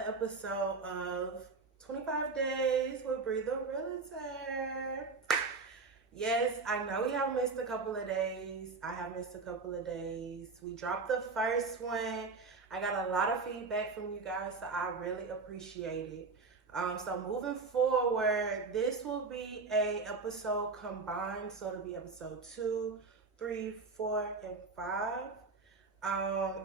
another episode of 25 Days with BritheRealtor. Yes, I know we have missed a couple of days. I have missed a couple of days. We dropped the first one. I got a lot of feedback from you guys, so I really appreciate it. So moving forward, this will be a episode combined. So it'll be episode 2, 3, 4, and 5.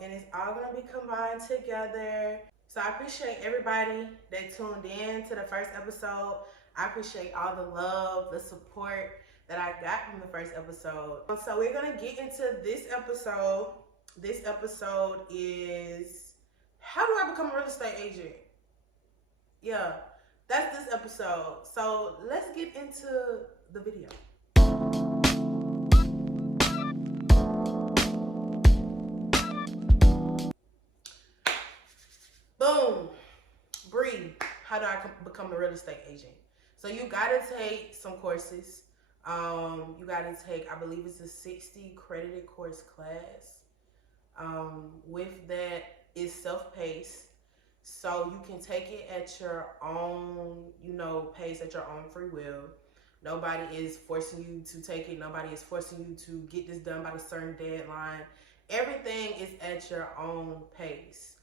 And it's all gonna be combined together. So I appreciate everybody that tuned in to the first episode. I appreciate all the love, the support that I got from the first episode. So we're gonna get into this episode. This episode is how do I become a real estate agent? Yeah, that's this episode. So let's get into the video. Boom. Bree, how do I become a real estate agent? So you gotta take some courses. You gotta take, I believe it's a 60 credited course class. With that, it's self-paced. So you can take it at your own, pace, at your own free will. Nobody is forcing you to take it. Nobody is forcing you to get this done by a certain deadline. Everything is at your own pace.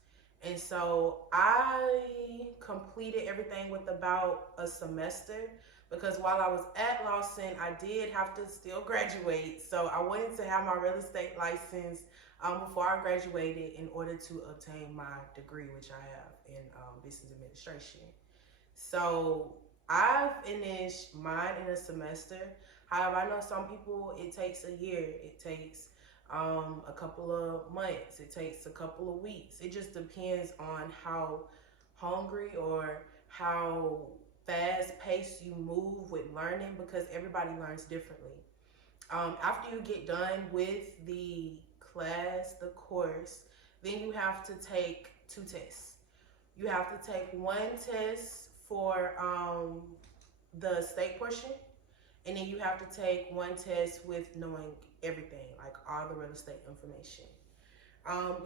And so I completed everything with about a semester because while I was at Lawson, I did have to still graduate. So I wanted to have my real estate license before I graduated in order to obtain my degree, which I have in business administration. So I finished mine in a semester. However, I know some people, it takes a year. It takes a couple of months. It takes a couple of weeks. It just depends on how hungry or how fast-paced you move with learning, because everybody learns differently. After you get done with the class, the course, then you have to take 2 tests. You have to take 1 test for the state portion, and then you have to take 1 test with knowing everything, like all the real estate information.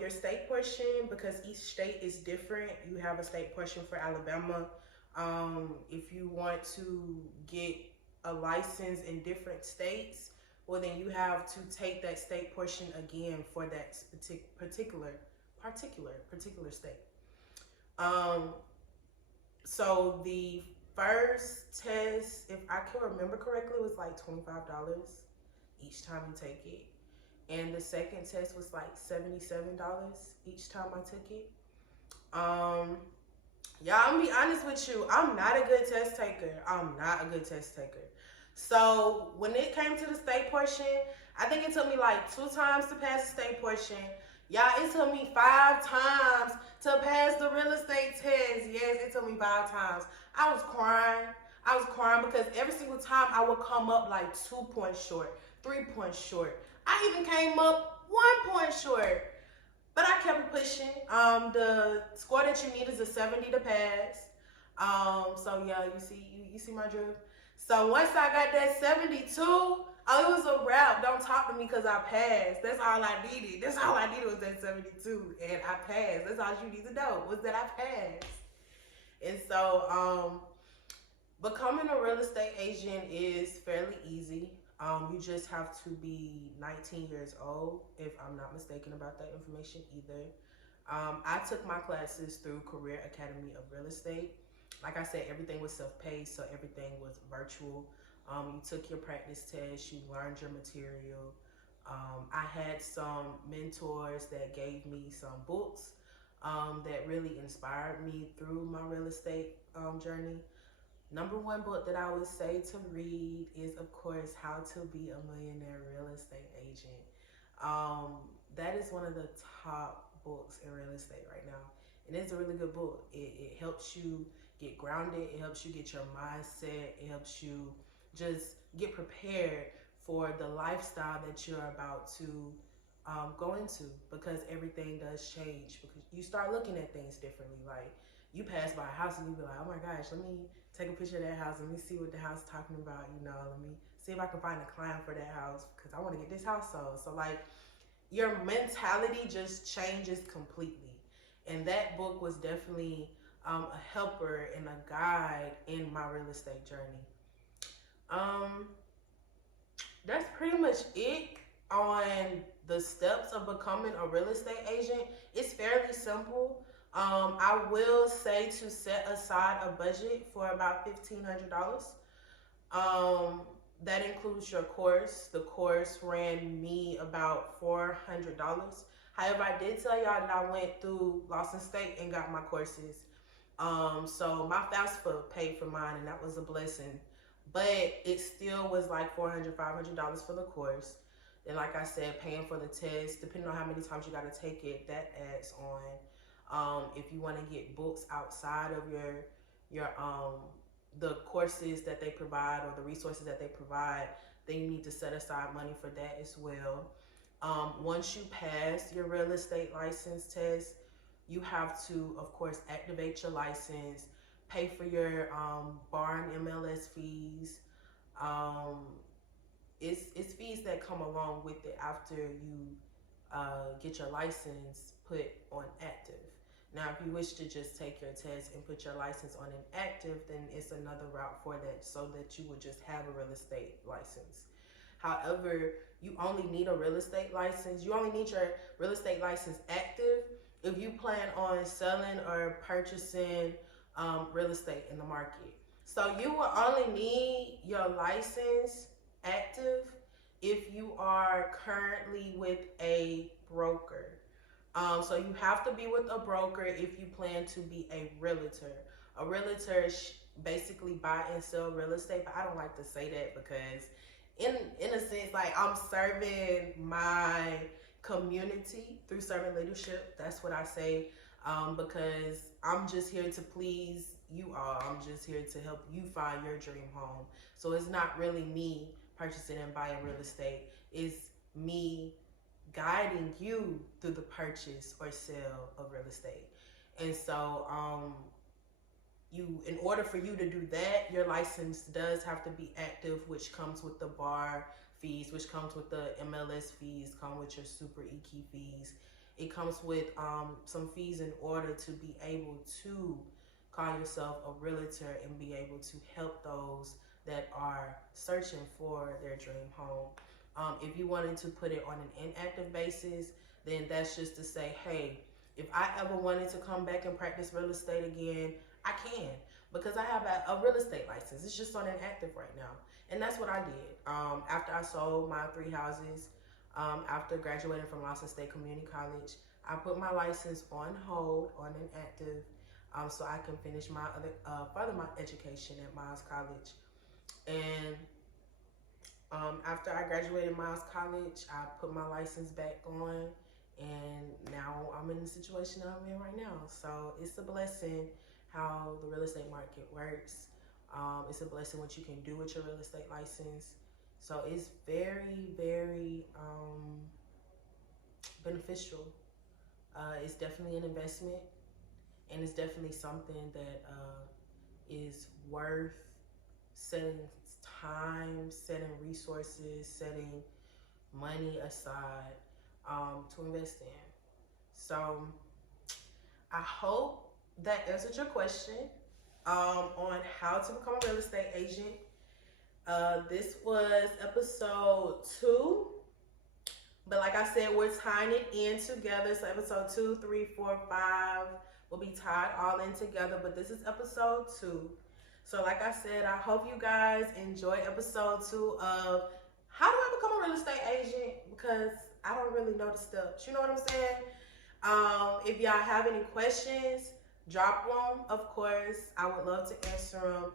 Your state portion, because each state is different, you have a state portion for Alabama. If you want to get a license in different states, well, then you have to take that state portion again for that particular state. So the first test, if I can remember correctly, was like $25 each time you take it. And the second test was like $77 each time I took it. Yeah, I'm gonna be honest with you. I'm not a good test taker. So when it came to the state portion, I think it took me like 2 times to pass the state portion. Y'all, it took me 5 times to pass the real estate test. Yes, it took me 5 times. I was crying because every single time I would come up like 2 points short, 3 points short. I even came up 1 point short. But I kept pushing. The score that you need is a 70 to pass. So yeah, you see my drift. So once I got that 72, it was a wrap. Don't talk to me because I passed. That's all I needed. Was that 72, and I passed. That's all you need to know, was that I passed. And so becoming a real estate agent is fairly easy. You just have to be 19 years old, if I'm not mistaken about that information either. I took my classes through Career Academy of Real Estate. Like I said, everything was self-paced, so everything was virtual. You took your practice test, you learned your material. I had some mentors that gave me some books that really inspired me through my real estate journey. Number 1 book that I would say to read is, of course, How to Be a Millionaire Real Estate Agent. That is one of the top books in real estate right now. And it's a really good book. It helps you get grounded. It helps you get your mindset. It helps you just get prepared for the lifestyle that you're about to go into, because everything does change. Because you start looking at things differently. Like, you pass by a house and you be like, oh my gosh, let me take a picture of that house. Let me see what the house is talking about. Let me see if I can find a client for that house because I want to get this house sold. So like, your mentality just changes completely. And that book was definitely a helper and a guide in my real estate journey. Um, that's pretty much it on the steps of becoming a real estate agent. It's fairly simple. I will say to set aside a budget for about $1,500. Um, that includes your course. The course ran me about $400. However, I did tell y'all that I went through Lawson State and got my courses. So my FAFSA paid for mine, and that was a blessing. But it still was like $400, $500 for the course. And like I said, paying for the test, depending on how many times you got to take it, that adds on. If you want to get books outside of your the courses that they provide or the resources that they provide, then you need to set aside money for that as well. Once you pass your real estate license test, you have to, of course, activate your license, pay for your bar and MLS fees. It's fees that come along with it after you get your license put on active. Now, if you wish to just take your test and put your license on inactive, then it's another route for that, so that you would just have a real estate license. However, you only need a real estate license. You only need your real estate license active if you plan on selling or purchasing real estate in the market. So you will only need your license active if you are currently with a broker. So you have to be with a broker if you plan to be a realtor. A realtor basically buy and sell real estate, but I don't like to say that because in a sense, like, I'm serving my community through servant leadership. That's what I say, because I'm just here to please you all. I'm just here to help you find your dream home. So it's not really me purchasing and buying real estate. It's me guiding you through the purchase or sale of real estate. And so in order for you to do that, your license does have to be active, which comes with the bar fees, which comes with the MLS fees, come with your super e-key fees. It comes with some fees in order to be able to call yourself a realtor and be able to help those that are searching for their dream home. If you wanted to put it on an inactive basis, then that's just to say, hey, if I ever wanted to come back and practice real estate again, I can, because I have a real estate license. It's just on inactive right now. And that's what I did. After I sold my 3 houses, after graduating from Lawson State Community College, I put my license on hold, on inactive, so I can finish my further my education at Miles College. And after I graduated Miles College, I put my license back on, and now I'm in the situation I'm in right now. So it's a blessing how the real estate market works. It's a blessing what you can do with your real estate license. So it's very, very beneficial. It's definitely an investment, and it's definitely something that is worth setting time, setting resources, setting money aside to invest in. So I hope that answered your question on how to become a real estate agent. This was episode 2. But like I said, we're tying it in together. So episode 2, 3, 4, 5 will be tied all in together. But this is episode 2. So like I said, I hope you guys enjoy episode 2 of how do I become a real estate agent? Because I don't really know the steps. You know what I'm saying? If y'all have any questions, drop them. Of course, I would love to answer them.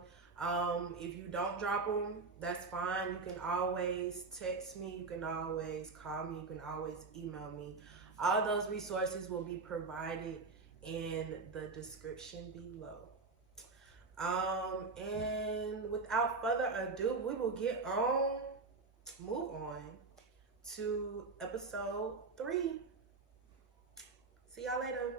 If you don't drop them, that's fine. You can always text me. You can always call me. You can always email me. All those resources will be provided in the description below. And without further ado, we will move on to episode 3. See y'all later.